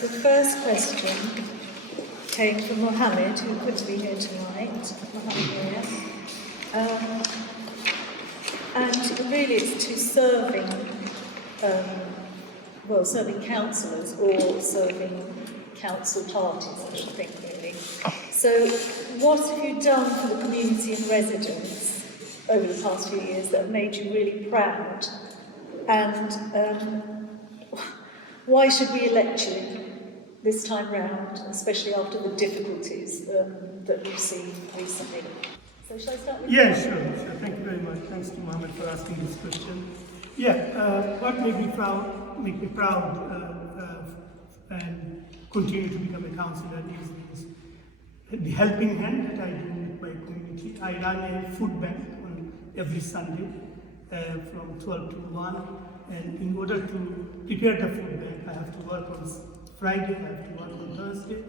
The first question came from Mohammed, who couldn't be here tonight, Mohammed. And really it's to serving councillors or serving council parties, I should think, really. So what have you done for the community and residents over the past few years that have made you really proud? And why should we elect you this time round, especially after the difficulties that we've seen recently? So shall I start with you? Yeah, sure. Thank you very much. Thanks to Mohammed for asking this question. Yeah, what made me proud and continue to become a councillor is the helping hand that I do with my community. I run a food bank on every Sunday from 12 to 1, and in order to prepare the food bank, I have to work on Friday, I have to work on Thursday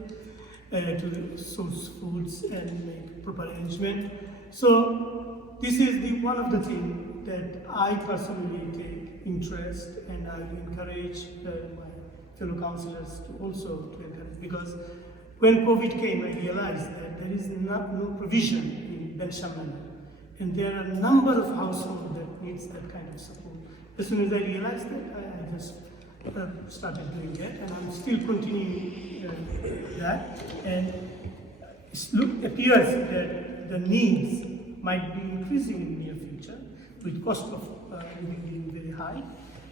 to source foods and make proper arrangement. So this is one of the things that I personally take interest, and I will encourage my fellow councillors to also encourage, because when COVID came, I realized that there is no provision in Benjamin, and there are a number of households that needs that kind of support. As soon as I realized that, I just started doing that, and I'm still continuing that. And it appears that the needs might be increasing in the near future, with cost of living being very high.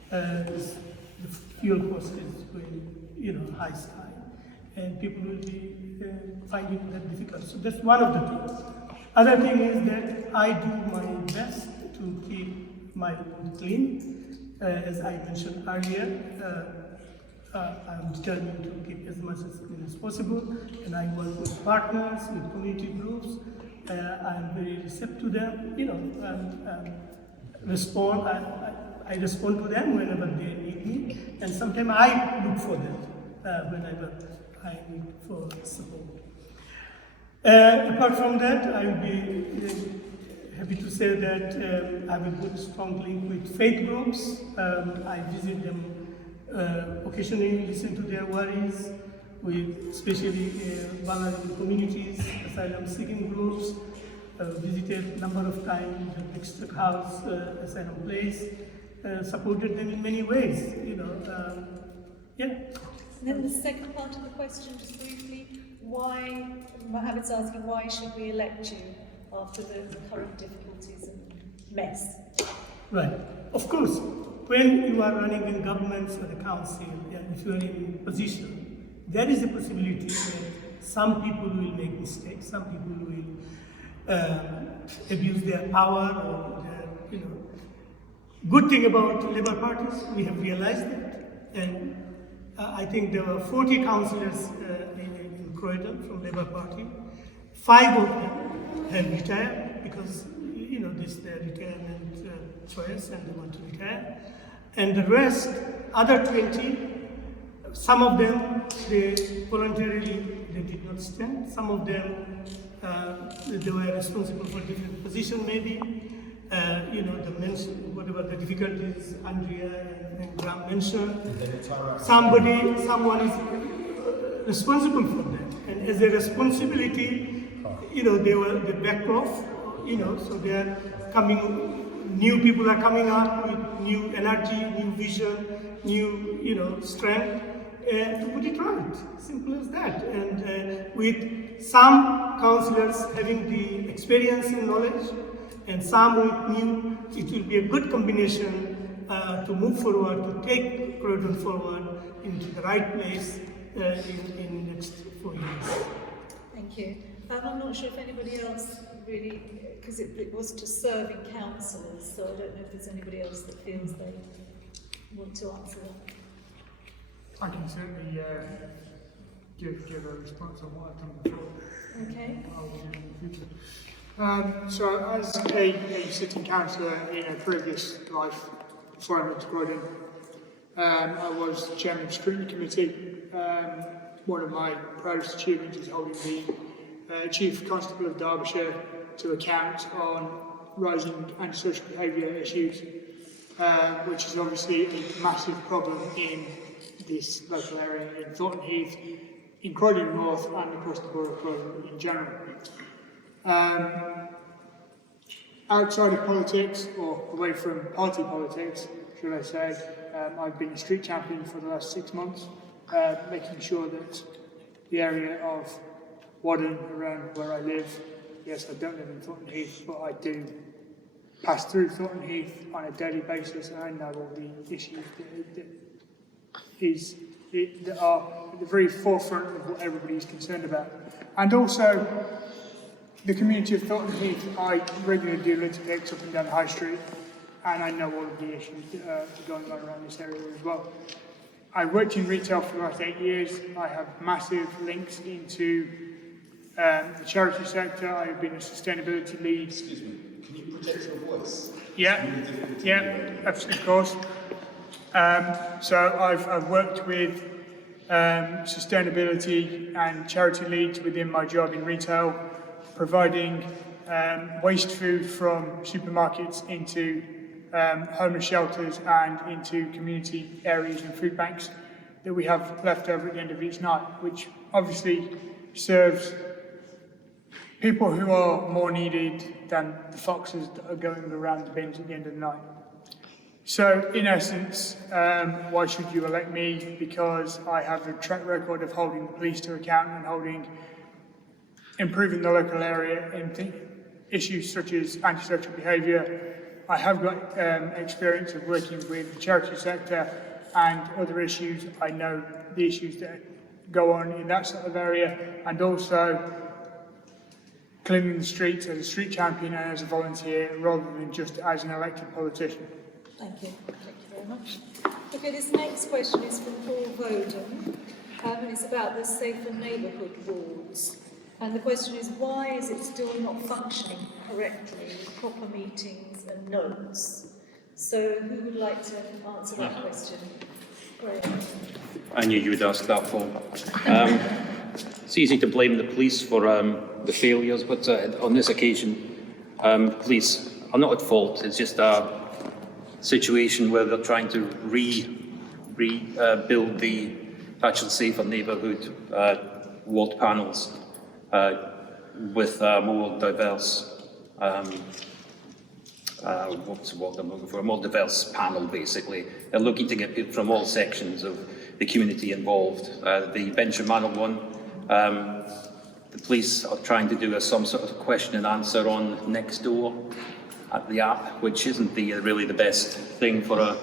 The fuel cost is going, high sky, and people will be finding that difficult. So that's one of the things. Other thing is that I do my best to keep my room clean. As I mentioned earlier, I'm determined to keep as much as clean as possible, and I work with partners, with community groups. I'm very receptive to them, respond. I respond to them whenever they need me, and sometimes I look for them whenever I need for support. Apart from that, I will be happy to say that I have a good, strong link with faith groups. I visit them occasionally, listen to their worries, with especially vulnerable communities, asylum-seeking groups. Visited a number of times the District House, asylum place, supported them in many ways. Yeah. And then the second part of the question, just briefly, why? Mohammed's asking, why should we elect you after the current difficulties and mess? Right. Of course, when you are running in governments or the council, and if you are in position, there is a possibility that some people will make mistakes, some people will abuse their power or their, Good thing about Labour parties, we have realized that, and I think there were 40 councillors in Croydon from Labour Party. 5 of them have retired because this is their retirement choice, and they want to retire. And the rest, other 20, some of them they did not stand. Some of them they were responsible for different positions, maybe. Whatever the difficulties Andrea and Graham mentioned, someone is responsible for that, and as a responsibility, they back off, so they are coming. New people are coming up with new energy, new vision, new strength, to put it right. Simple as that. And with some councillors having the experience and knowledge, and some with new, it will be a good combination to move forward, to take Croydon forward into the right place in the next 4 years. Thank you. I'm not sure if anybody else really, because it was to serving councillors, so I don't know if there's anybody else that feels they want to answer that. I can certainly give a response on what I've done before. Okay. I will do in the future. So as a sitting councillor in a previous life, before I moved to Croydon, I was chairman of the scrutiny committee. One of my proudest achievements is holding the Chief Constable of Derbyshire to account on rising antisocial behaviour issues, which is obviously a massive problem in this local area in Thornton Heath, in Croydon North and across the borough of Croydon in general. Outside of politics, or away from party politics, should I say, I've been a street champion for the last 6 months, making sure that the area of Wadden around where I live, yes, I don't live in Thornton Heath, but I do pass through Thornton Heath on a daily basis, and I know all the issues that are at the very forefront of what everybody is concerned about. And also, the community of Thornton Heath, I regularly do litter picks up and down the high street, and I know all of the issues that are going on around this area as well. I worked in retail for the last 8 years. I have massive links into the charity sector. I have been a sustainability lead. Excuse me, can you project your voice? Yeah, of course. So I've worked with sustainability and charity leads within my job in retail, providing waste food from supermarkets into homeless shelters and into community areas and food banks that we have left over at the end of each night, which obviously serves people who are more needed than the foxes that are going around the bins at the end of the night. So, in essence, why should you elect me? Because I have a track record of holding the police to account and improving the local area in issues such as antisocial behaviour. I have got experience of working with the charity sector and other issues. I know the issues that go on in that sort of area, and also cleaning the streets as a street champion and as a volunteer rather than just as an elected politician. Thank you. Thank you very much. Okay, this next question is from Paul Voden, and it's about the Safer Neighbourhood Boards. And the question is, why is it still not functioning correctly with proper meetings and notes? So who would like to answer that question? Graham. I knew you would ask that, Paul. It's easy to blame the police for the failures, but on this occasion, police are not at fault. It's just a situation where they're trying to rebuild the actual Safer Neighbourhood ward panels with more diverse, what's the word I'm looking for? A more diverse panel, basically. They're looking to get people from all sections of the community involved. The Bench and Manor one, the police are trying to do some sort of question and answer on Nextdoor at the app, which isn't really the best thing for a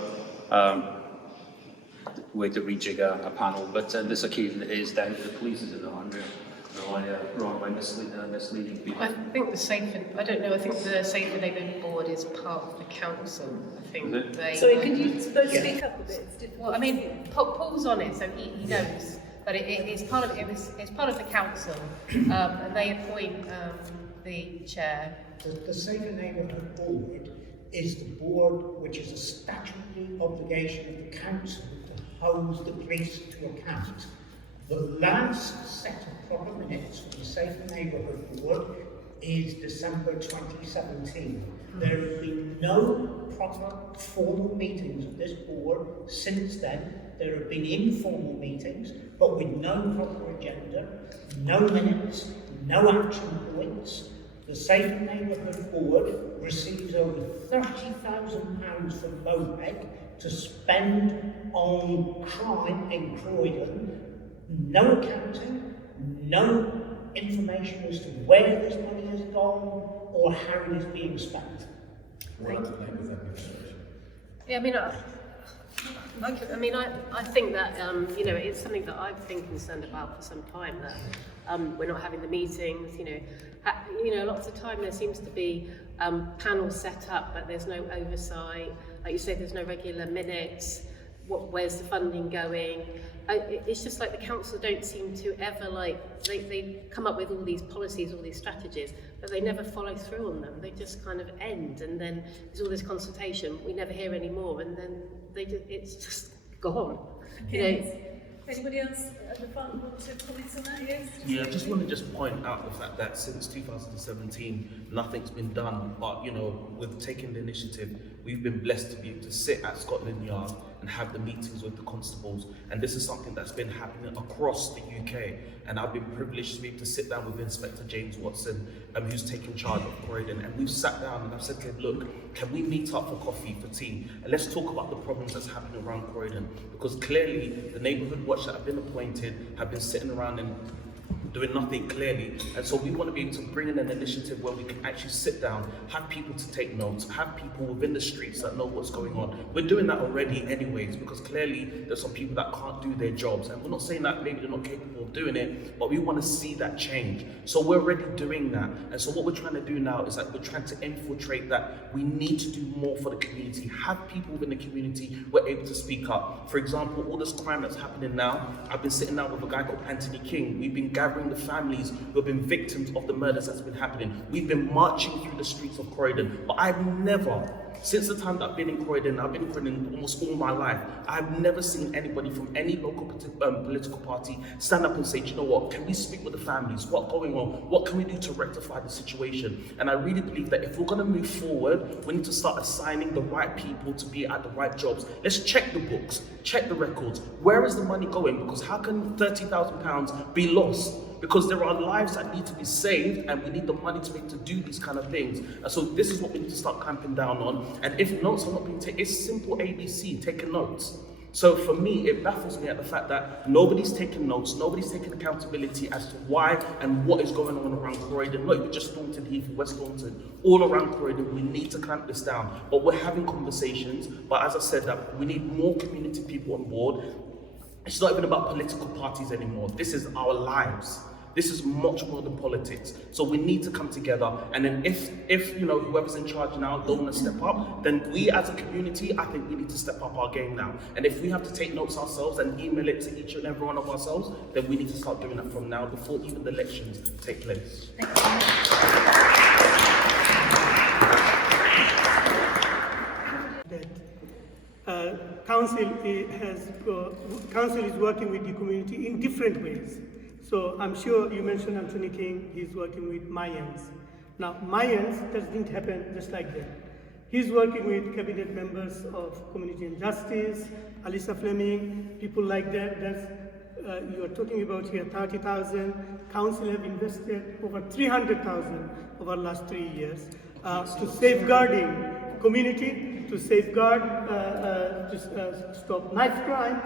way to rejig a panel. But on this occasion, it is down to the police, isn't it, Andrea? Wrong by misleading people. I think the Safer, I don't know, I think the Safer Neighbourhood Board is part of the council. I think they... Sorry, can you speak up a bit? It's difficult. Well, I mean, Paul's on it, so he knows. But it's part of it's part of the council, and they appoint the chair. The Safer Neighbourhood Board is the board which is a statutory obligation of the council to hold the police to account. The last set of proper minutes for the Safer Neighbourhood Board is December 2017. There have been no proper formal meetings of this board since then. There have been informal meetings, but with no proper agenda, no minutes, no action points. The Safer Neighbourhood Board receives over £30,000 from MOPEC to spend on crime in Croydon. No accounting, no information as to where this money has gone or how it is being spent. Yeah, I think that it's something that I've been concerned about for some time. That we're not having the meetings. Lots of the time there seems to be panels set up, but there's no oversight. Like you say, there's no regular minutes. Where's the funding going? It's just like the council don't seem to ever they come up with all these policies, all these strategies, but they never follow through on them. They just kind of end, and then there's all this consultation. We never hear any more, and then it's just gone. Anybody else at the front want to comment on that? Yes? Yeah, I just want to point out the fact that since 2017, nothing's been done. But, you know, with taking the initiative, we've been blessed to be able to sit at Scotland Yard and have the meetings with the constables. And this is something that's been happening across the UK. And I've been privileged to be able to sit down with Inspector James Watson, who's taken charge of Croydon. And we've sat down and I've said to him, look, can we meet up for coffee, for tea? And let's talk about the problems that's happening around Croydon. Because clearly, the neighbourhood watch that have been appointed have been sitting around and doing nothing clearly. And so we want to be able to bring in an initiative where we can actually sit down, have people to take notes, have people within the streets that know what's going on. We're doing that already anyways, because clearly there's some people that can't do their jobs. And we're not saying that maybe they're not capable of doing it, but we want to see that change. So we're already doing that. And so what we're trying to do now is that we're trying to infiltrate that. We need to do more for the community, have people within the community who are able to speak up. For example, all this crime that's happening now, I've been sitting down with a guy called Anthony King. We've been gathering the families who have been victims of the murders that's been happening. We've been marching through the streets of Croydon, but I've never, since the time that I've been in Croydon, I've been in Croydon almost all my life, I've never seen anybody from any local political party stand up and say, do you know what, can we speak with the families? What's going on? What can we do to rectify the situation? And I really believe that if we're going to move forward, we need to start assigning the right people to be at the right jobs. Let's check the books, check the records. Where is the money going? Because how can £30,000 be lost? Because there are lives that need to be saved and we need the money to be able to do these kind of things. And so this is what we need to start clamping down on. And if notes are not being taken, it's simple ABC, taking notes. So for me, it baffles me at the fact that nobody's taking notes, nobody's taking accountability as to why and what is going on around Croydon. Not even just Thornton Heath, West Thornton, all around Croydon. We need to clamp this down. But we're having conversations. But as I said, that we need more community people on board. It's not even about political parties anymore. This is our lives. This is much more than politics. So we need to come together. And then if you know, whoever's in charge now don't want to step up, then we as a community, I think we need to step up our game now. And if we have to take notes ourselves and email it to each and every one of ourselves, then we need to start doing that from now before even the elections take place. Council is working with the community in different ways. So I'm sure you mentioned Anthony King, he's working with Mayans. Now, Mayans doesn't happen just like that. He's working with cabinet members of Community and Justice, Alyssa Fleming, people like that. You are talking about here 30,000. Council have invested over 300,000 over the last 3 years to safeguarding community, to safeguard, to stop knife crime,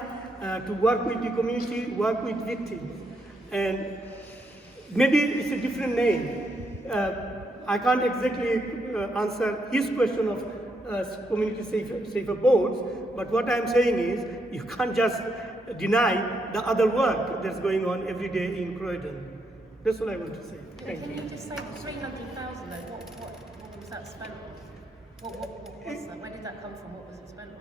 to work with the community, work with victims. And maybe it's a different name. I can't exactly answer his question of community safer boards, but what I'm saying is you can't just deny the other work that's going on every day in Croydon. That's what I want to say. Thank you. Can you just say 300,000 though? What was that spent on? What was that? Where did that come from? What was it spent on?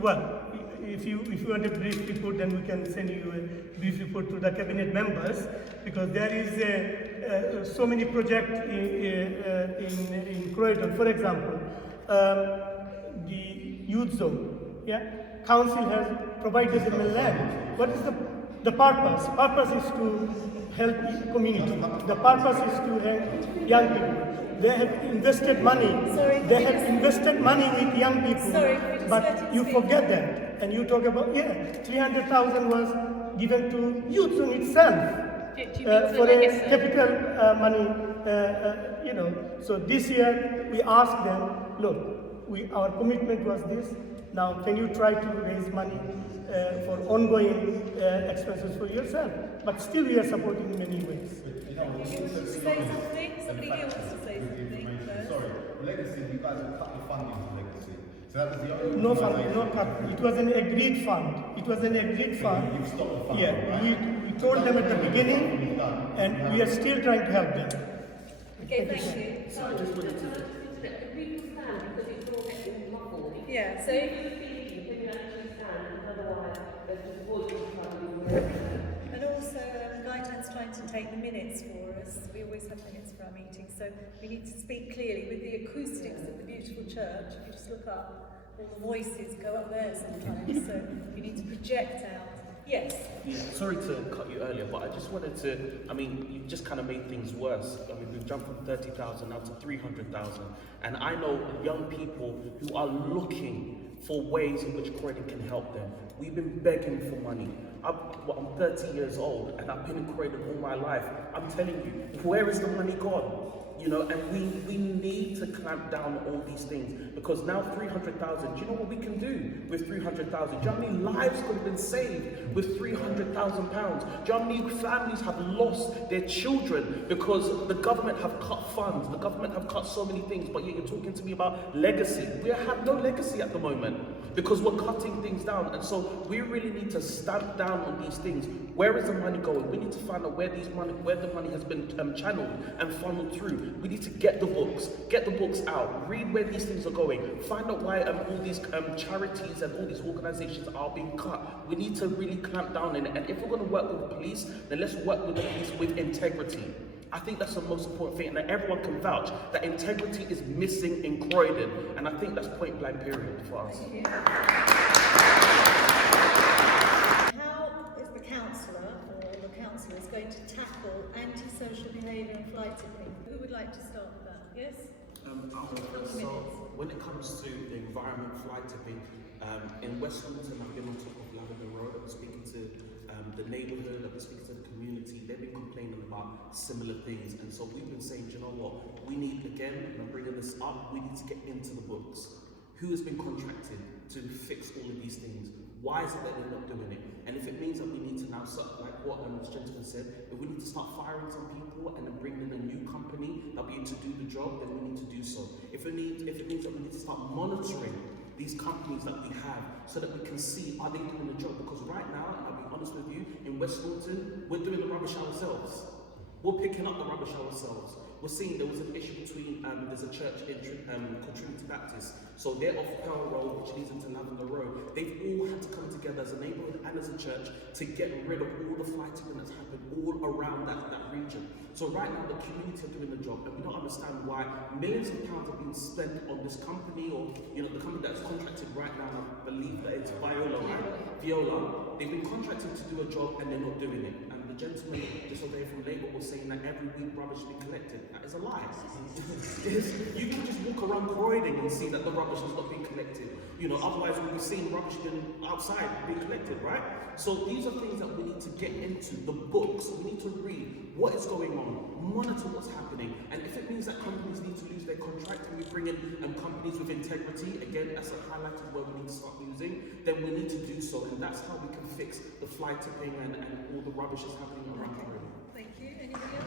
Well, if you want a brief report, then we can send you a brief report to the cabinet members, because there is so many projects in Croydon. For example, the youth zone. Yeah, council has provided them a land. What is the purpose? Purpose is to help the community. The purpose is to help young people. They have invested money. They have invested money with young people. But you forget that. And you talk about, 300,000 was given to youth zone itself for a capital money, So this year we asked them, look, our commitment was this. Now, can you try to raise money for ongoing expenses for yourself? But still we are supporting in many ways. Say something? Somebody here wants to say something. Sorry, legacy, you guys have cut the funding for legacy. So that was the only No funding, no cut. It was an agreed fund. It was an agreed fund. You've stopped the funding, Yeah, right? we told them at the beginning, and we are still trying to help them. Okay, thank you. So I just wanted to agree stand because it's all getting muffled. Yeah. So if you're speaking, can you actually stand? Because otherwise, there's just voices coming. And also, Gaitan's trying to take the minutes for us. We always have minutes for our meetings, so we need to speak clearly. With the acoustics of the beautiful church, if you just look up, all the voices go up there sometimes, so you need to project out. Yes. Yeah, sorry to cut you earlier, but I just wanted to, I mean, you've just kind of made things worse. I mean, we've jumped from 30,000 now to 300,000. And I know young people who are looking for ways in which Croydon can help them. We've been begging for money. I'm 30 years old and I've been in Croydon all my life. I'm telling you, where is the money gone? You know, and we need to clamp down on all these things, because now 300,000, do you know what we can do with 300,000? Do you know how many lives could have been saved with 300,000 pounds? Do you know how many families have lost their children because the government have cut funds, the government have cut so many things, but yet you're talking to me about legacy. We have no legacy at the moment because we're cutting things down, and so we really need to stamp down on these things. Where is the money going? We need to find out where the money has been channeled and funneled through. We need to get the books out, read where these things are going, find out why all these charities and all these organizations are being cut. We need to really clamp down on it. And if we're going to work with the police, then let's work with the police with integrity. I think that's the most important thing, and that everyone can vouch that integrity is missing in Croydon, and I think that's point blank period for us. How is the councillor or the councillors going to tackle antisocial behaviour and fly tipping? Who would like to start with that? Yes? So when it comes to the environment, fly tipping, in West London, I've been on top of Lavender Road. I've been speaking to the neighbourhood, I've been speaking to the community. They've been complaining about similar things, and so we've been saying, do you know what? We need, again, and I'm bringing this up, we need to get into the books. Who has been contracted to fix all of these things? Why is it that they're not doing it? And if it means that we need to now start, like what this gentleman said, if we need to start firing some people and then bring in a new company that'll be able to do the job, then we need to do so. If it means that we need to start monitoring these companies that we have so that we can see, are they doing the job? Because right now, and I'll be honest with you, in West Thornton, we're doing the rubbish ourselves. We're picking up the rubbish ourselves. We're seeing there was an issue between, there's a church in called Trinity Baptist. So they're off Pearl Road, which leads into Lavender Road. They've all had to come together as a neighbourhood and as a church to get rid of all the fly tipping that's happened all around that region. So right now the community are doing the job, and we don't understand why millions of pounds are being spent on this company, or the company that's contracted right now, I believe that it's Viola. They've been contracted to do a job and they're not doing it. And the gentleman just over here from Labour was saying that every week rubbish being collected. That is a lie. You can just walk around Croydon and see that the rubbish has not been collected. Otherwise we'll be seeing rubbish outside being collected, right? So these are things that we need to get into, the books. We need to read what is going on, monitor what's happening. And if it means that companies need to lose their contract and we bring in companies with integrity, again, that's a highlighted word we need to start using, then we need to do so. And that's how we can fix the fly tipping and all the rubbish that's happening around the room. Thank you. Anybody else?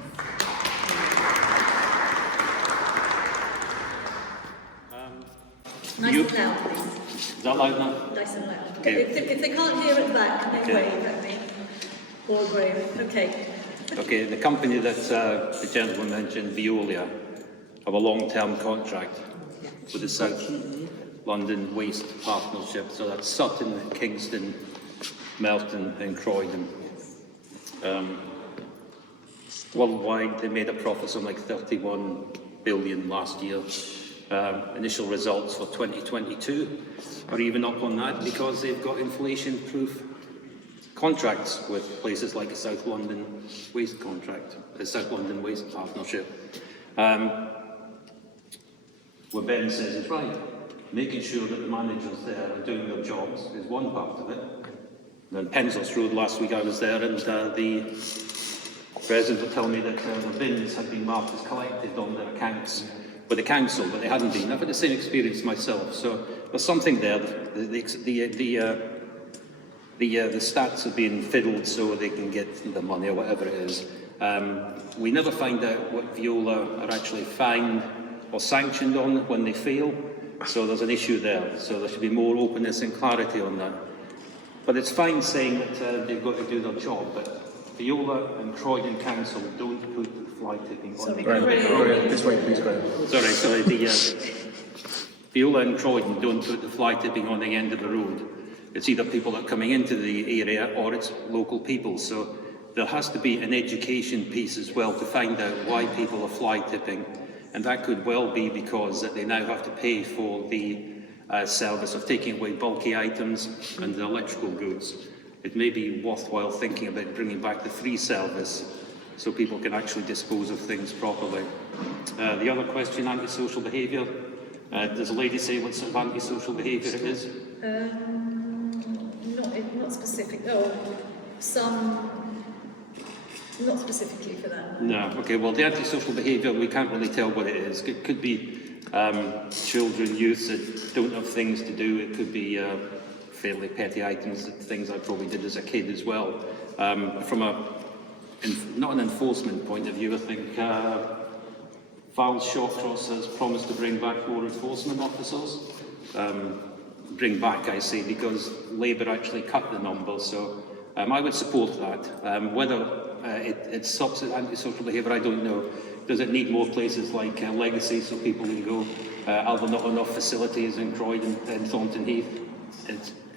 Nice and loud, please. Is that loud enough? Nice and loud. Okay. If they can't hear at the back, can they wave at me? Or wave. Okay. Okay, the company that the gentleman mentioned, Veolia, have a long-term contract with the South London Waste Partnership. So that's Sutton, Kingston, Melton and Croydon. Worldwide, they made a profit of like 31 billion last year. Initial results for 2022 are even up on that because they've got inflation-proof contracts with places like the South London Waste Partnership. What Ben says is right. Making sure that the managers there are doing their jobs is one part of it. Then Penshurst Road last week I was there, and the president would tell me that the bins had been marked as collected on their accounts with the council, but they hadn't been. I've had the same experience myself, so there's something there. The stats have been fiddled so they can get the money or whatever it is. We never find out what Veolia are actually fined or sanctioned on when they fail, so there's an issue there. So there should be more openness and clarity on that. But it's fine saying that they've got to do their job, but Veolia and Croydon Council don't put the fly tipping on the ground. This way, please, Graham. Sorry, Veolia and Croydon don't put the fly tipping on the end of the road. It's either people that are coming into the area or it's local people. So there has to be an education piece as well to find out why people are fly tipping. And that could well be because that they now have to pay for the service of taking away bulky items and the electrical goods. it may be worthwhile thinking about bringing back the free service so people can actually dispose of things properly. The other question, antisocial behaviour. Does a lady say what sort of antisocial behaviour it is? Not specific, not specifically for that. No, okay, well the antisocial behaviour, we can't really tell what it is. It could be children, youths that don't have things to do. It could be fairly petty items, things I probably did as a kid as well. From not an enforcement point of view, I think Val Shawcross has promised to bring back more enforcement officers. Bring back, I say, because Labour actually cut the numbers, so I would support that. Whether it stops at antisocial behaviour, I don't know. Does it need more places like Legacy so people can go? Are there not enough facilities in Croydon and Thornton Heath?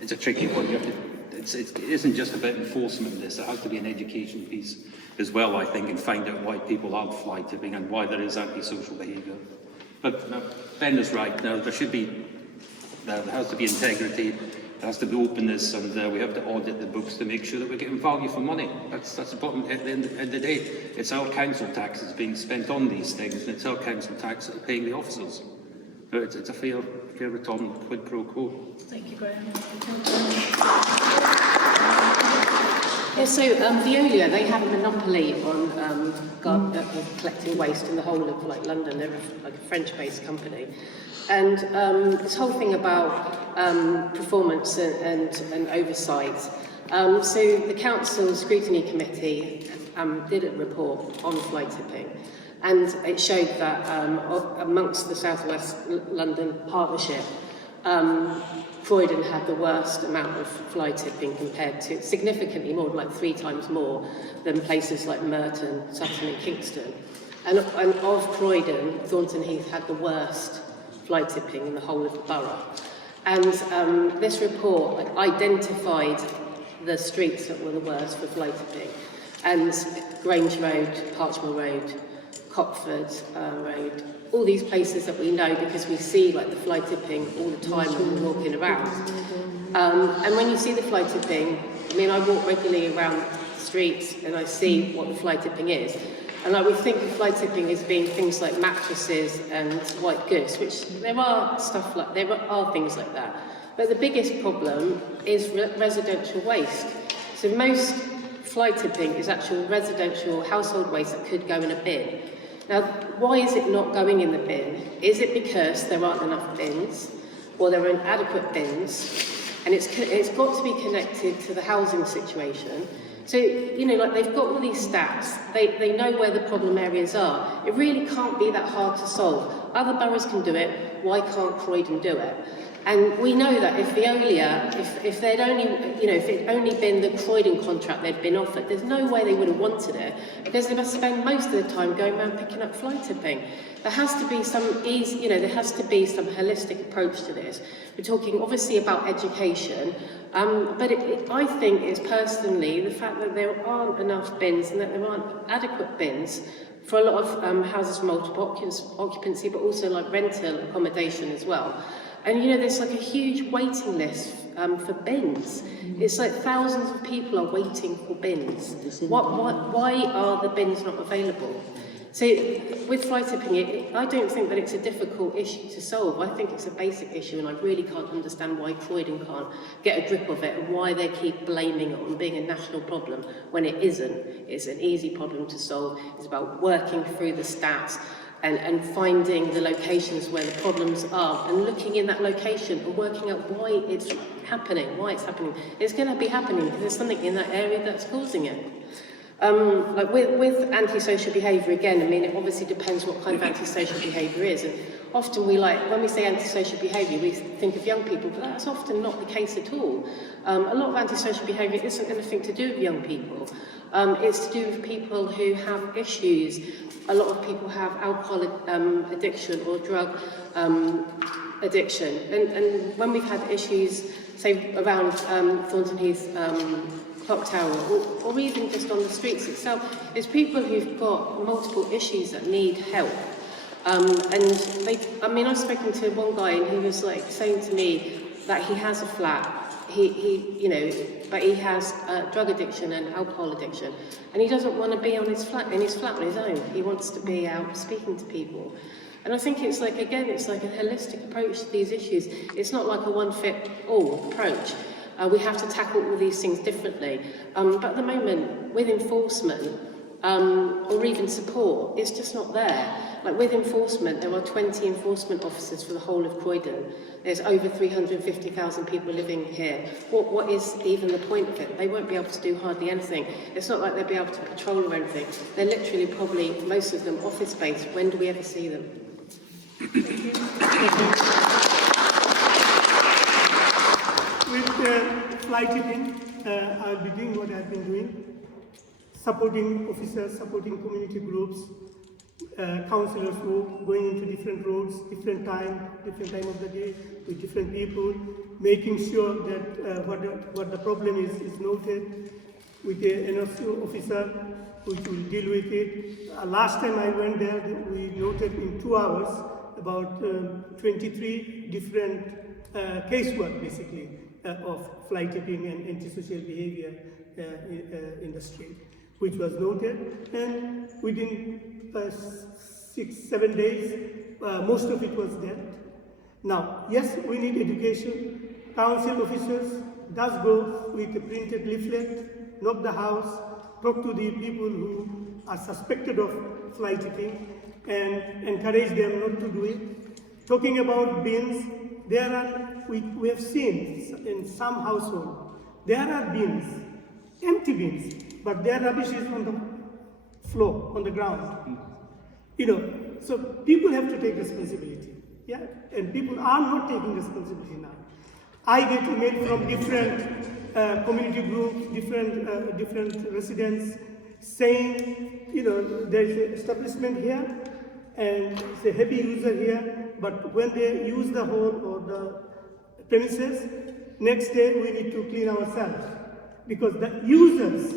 It's a tricky one. It isn't just about enforcement, this. It has to be an education piece as well, I think, and find out why people are fly tipping and why there is antisocial behaviour. But Ben is right. Now, there has to be integrity, there has to be openness, and we have to audit the books to make sure that we're getting value for money. That's the bottom. At the end of the day, it's our council taxes being spent on these things, and it's our council tax that are paying the officers. So it's a fair return, quid pro quo. Thank you, Graham. Yeah, so Veolia, they have a monopoly on collecting waste in the whole of London. They're like a French-based company. And this whole thing about performance and oversight. So the Council Scrutiny Committee did a report on fly tipping, and it showed that amongst the South West London Partnership, Croydon had the worst amount of fly tipping compared to, significantly more, like 3 times more than places like Merton, Sutton and Kingston. And of Croydon, Thornton Heath had the worst fly tipping in the whole of the borough. And this report identified the streets that were the worst for fly tipping. And Grange Road, Parchmill Road, Cockford Road, all these places that we know because we see the fly tipping all the time when we're walking around. And when you see the fly tipping, I mean, I walk regularly around the streets and I see what the fly tipping is. And I would think of fly tipping as being things like mattresses and white goods, which there are things like that. But the biggest problem is residential waste. So most fly tipping is actual residential household waste that could go in a bin. Now, why is it not going in the bin? Is it because there aren't enough bins, or there are inadequate bins, and it's got to be connected to the housing situation? So, you know, they've got all these stats, they know where the problem areas are. It really can't be that hard to solve. Other boroughs can do it, why can't Croydon do it? And we know that if Veolia, if they'd only, you know, if it'd only been the Croydon contract they'd been offered, there's no way they would have wanted it, because they must spend most of the time going around picking up fly tipping. There has to be some easy, you know, there has to be some holistic approach to this. We're talking obviously about education, but I think it's personally the fact that there aren't enough bins and that there aren't adequate bins for a lot of houses for multiple occupancy, but also like rental accommodation as well. And you know, there's like a huge waiting list for bins. It's like thousands of people are waiting for bins. Why are the bins not available? So with fly tipping, I don't think that it's a difficult issue to solve. I think it's a basic issue, and I really can't understand why Croydon can't get a grip of it and why they keep blaming it on being a national problem when it isn't. It's an easy problem to solve. It's about working through the stats and finding the locations where the problems are and looking in that location and working out why it's happening. It's going to be happening because there's something in that area that's causing it. Like with antisocial behaviour, again, I mean, it obviously depends what kind of antisocial behaviour is. And often when we say antisocial behaviour, we think of young people, but that's often not the case at all. A lot of antisocial behaviour isn't anything to do with young people. It's to do with people who have issues. A lot of people have alcohol addiction or drug addiction. And when we've had issues, say, around Thornton Heath clock tower, or even just on the streets itself, it's people who've got multiple issues that need help. I've spoken to one guy and he was like saying to me that he has a flat, but he has drug addiction and alcohol addiction, and he doesn't want to be in his flat on his own. He wants to be out speaking to people. And I think it's like, again, it's like a holistic approach to these issues. It's not like a one-fit-all approach. We have to tackle all these things differently. But at the moment, with enforcement, or even support, it's just not there. Like with enforcement, there are 20 enforcement officers for the whole of Croydon. There's over 350,000 people living here. What is even the point of it? They won't be able to do hardly anything. It's not like they'll be able to patrol or anything. They're literally probably, most of them, office-based. When do we ever see them? With fly tipping, I'll be doing what I've been doing, supporting officers, supporting community groups, councillors who going into different roads, different time of the day, with different people, making sure that what the problem is noted, with the NSU officer which will deal with it. Last time I went there, we noted in 2 hours about 23 different casework, basically, of fly tipping and antisocial behavior in the street, which was noted, and within 6-7 days, most of it was dead. Now, yes, we need education. Council officers does go with a printed leaflet, knock the house, talk to the people who are suspected of fly tipping, and encourage them not to do it. Talking about bins, we have seen in some households, there are bins, empty bins, but their rubbish is on the floor, on the ground. So people have to take responsibility, yeah? And people are not taking responsibility now. I get email from different community groups, different residents saying, there's an establishment here, and it's a heavy user here, but when they use the hall or the premises, next day we need to clean ourselves, because the users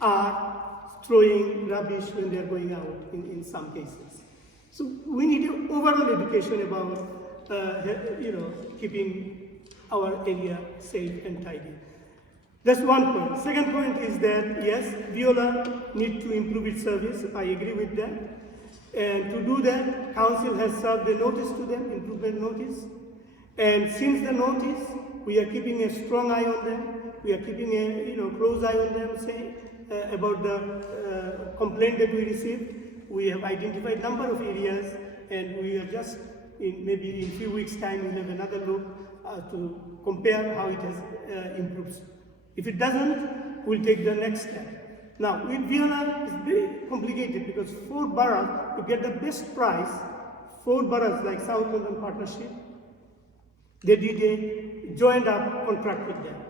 are throwing rubbish when they are going out in some cases. So we need an overall education about keeping our area safe and tidy. That's one point. Second point is that yes, Viola needs to improve its service. I agree with that. And to do that, council has served a notice to them, improvement notice. And since the notice, we are keeping a strong eye on them. We are keeping a close eye on them, saying about the complaint that we received. We have identified a number of areas, and we are just maybe in a few weeks' time we'll have another look to compare how it has improved. If it doesn't, we'll take the next step. Now, with Vienna, it's very complicated because 4 boroughs, to get the best price, 4 boroughs like South London Partnership, they did a joined up contract with them.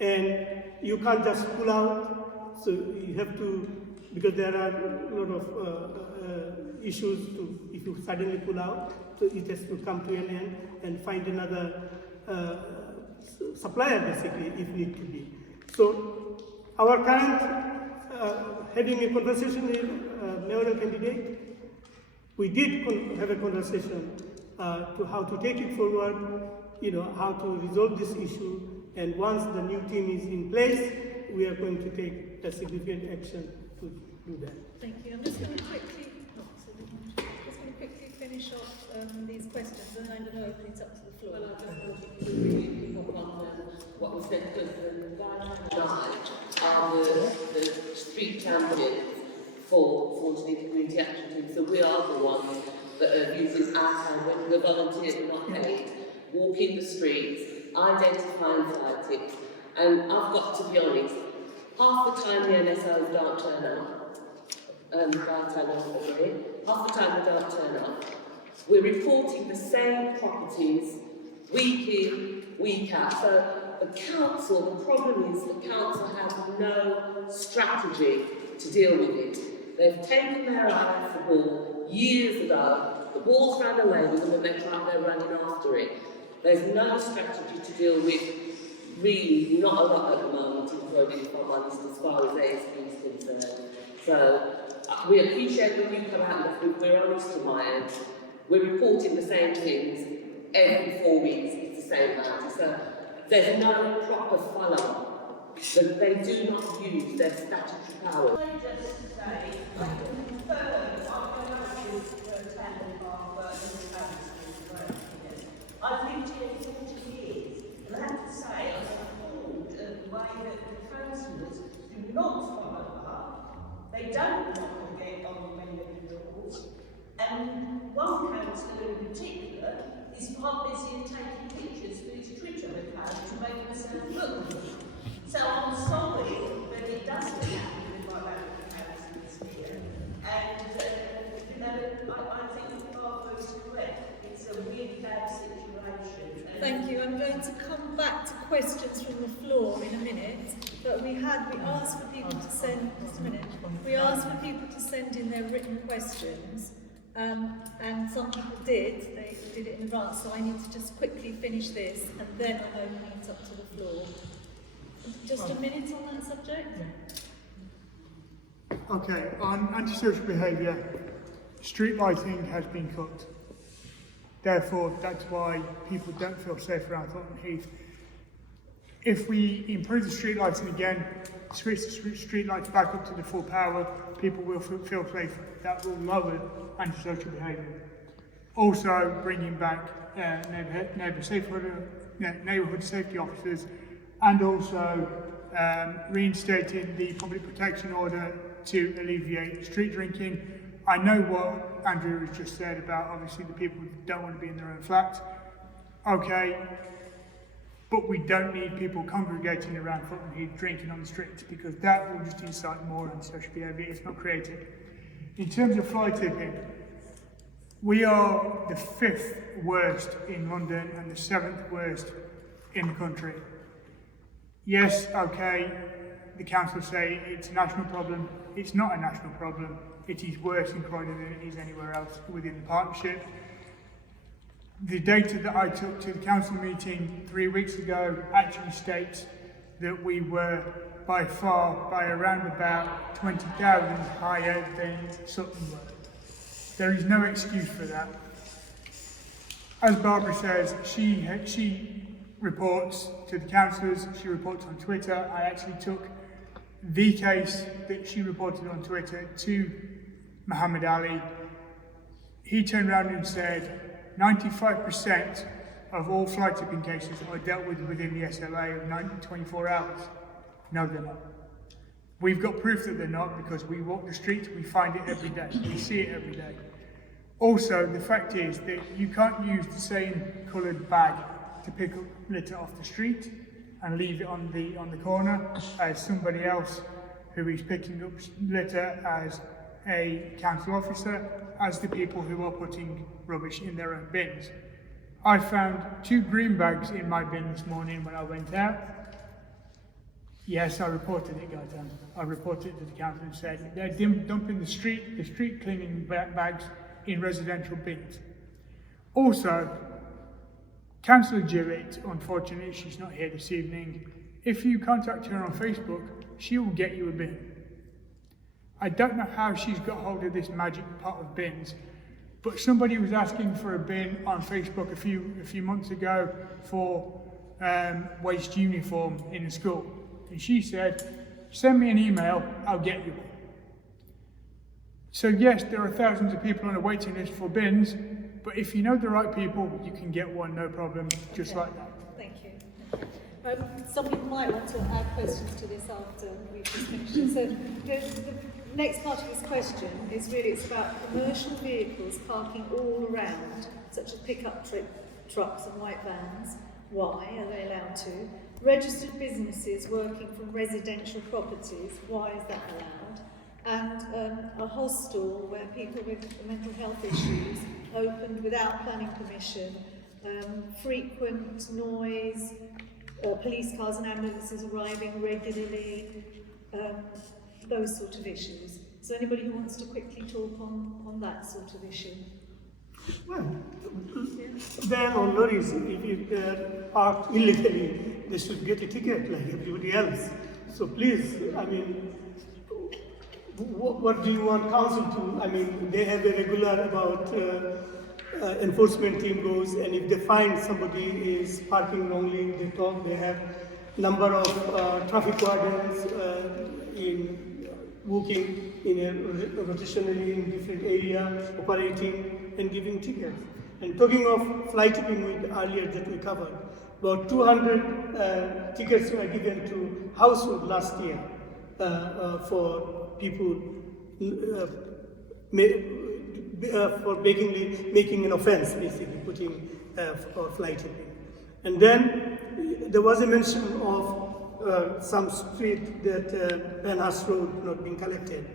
And you can't just pull out, so you have to, because there are a lot of issues if you suddenly pull out, so it has to come to an end and find another supplier basically if need to be. So our current having a conversation with mayoral candidate, we did have a conversation to how to take it forward, how to resolve this issue, and once the new team is in place, we are going to take a significant action to do that. Thank you. I'm just going to quickly finish off these questions, and I'm going to open it up to the floor. Well, I just wanted to really pick up on what was said, because the guys are the street champions for Thornton Heath Community Action Team, so we are the ones that are using our time when we're volunteers and not paid, walking the streets, identifying flight tips, and I've got to be honest, half the time the NSOs don't turn up, half the time they don't turn up. We're reporting the same properties week in, week out. So the council, the problem is the council has no strategy to deal with it. They've taken their eye off the ball years ago. The ball's ran away with them and they're running after it. There's no strategy to deal with, really, not a lot at the moment in Croydon, if I'm honest, as far as ASP is concerned. So we appreciate when you come out and we're honest to my end. We're reporting the same things every 4 weeks, it's the same matter. So There's no proper follow-up. That they do not use their statutory powers. I've lived here 40 years, and I have to say I'm appalled at the way that the councillors do not follow up. They don't want to get on many of the rules. And one councillor in particular is quite busy in taking pictures for his Twitter account to make himself look good. So I'm sorry, but it doesn't happen with my local councillors here. And, you know, I think Barbara is correct. It's a really bad situation. Thank you. I'm going to come back to questions from the floor in a minute, but we asked for people to send, just a minute, we asked for people to send in their written questions, and some people did, they did it in advance, so I need to just quickly finish this, and then I'm opening it up to the floor. Just a minute on that subject? Okay, on antisocial behaviour, street lighting has been cut. Therefore, that's why people don't feel safe around Thornton Heath. If we improve the street lighting again, switch the street lights back up to the full power, people will feel safer. That will lower antisocial behaviour. Also, bringing back neighbourhood safety officers, and also reinstating the public protection order to alleviate street drinking. I know what Andrea has just said about obviously the people who don't want to be in their own flats. Okay, but we don't need people congregating around Thornton Heath drinking on the streets, because that will just incite more antisocial behaviour. It's not creative. In terms of fly tipping, we are the 5th worst in London and the 7th worst in the country. Yes, okay, the council say it's a national problem. It's not a national problem. It is worse in Croydon than it is anywhere else within the partnership. The data that I took to the council meeting 3 weeks ago actually states that we were by around about 20,000 higher than Sutton were. There is no excuse for that. As Barbara says, she reports to the councillors, she reports on Twitter. I actually took the case that she reported on Twitter to Muhammad Ali. He turned around and said 95% of all fly tipping cases are dealt with within the SLA of 24 hours. No, they're not. We've got proof that they're not, because we walk the streets, we find it every day, we see it every day. Also, the fact is that you can't use the same coloured bag to pick up litter off the street and leave it on the corner as somebody else who is picking up litter as a council officer, as the people who are putting rubbish in their own bins. I found 2 green bags in my bin this morning when I went out. Yes, I reported it, guys. I reported it to the council and said they're dumping the street cleaning bags in residential bins. Also, Councillor Jewett, unfortunately, she's not here this evening. If you contact her on Facebook, she will get you a bin. I don't know how she's got hold of this magic pot of bins, but somebody was asking for a bin on Facebook a few months ago for waste uniform in a school. And she said, send me an email, I'll get you one. So yes, there are thousands of people on a waiting list for bins, but if you know the right people, you can get one, no problem, just like that. Thank you. Some people might want to add questions to this after we've just finished it. So the next part of this question is really, it's about commercial vehicles parking all around, such as pickup trucks and white vans. Why are they allowed to? Registered businesses working from residential properties. Why is that allowed? And a hostel where people with mental health issues opened without planning permission, frequent noise, police cars and ambulances arriving regularly, those sort of issues. Is there anybody who wants to quickly talk on that sort of issue? Well, there are lorries, if they're parked illegally, they should get a ticket like everybody else. So please, I mean, what do you want council to, I mean, they have a regular about enforcement team goes, and if they find somebody is parking wrongly, they talk. They have number of traffic wardens in working in a rotationally in different area, operating and giving tickets. And talking of fly tipping earlier that we covered, about 200 tickets were given to household last year for people for making an offense, basically putting or fly tipping. And then there was a mention of some street that Penhurst Road not being collected.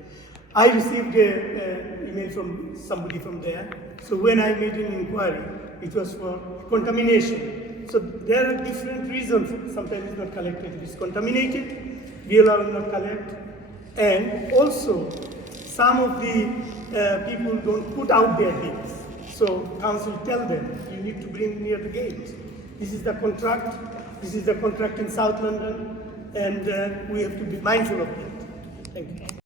I received an email from somebody from there. So when I made an inquiry, it was for contamination. So there are different reasons. Sometimes it's not collected. If it's contaminated, we allow it not collect. And also, some of the people don't put out their bins. So council tell them, you need to bring near the gate. This is the contract. This is the contract in South London, and we have to be mindful of it. Thank you.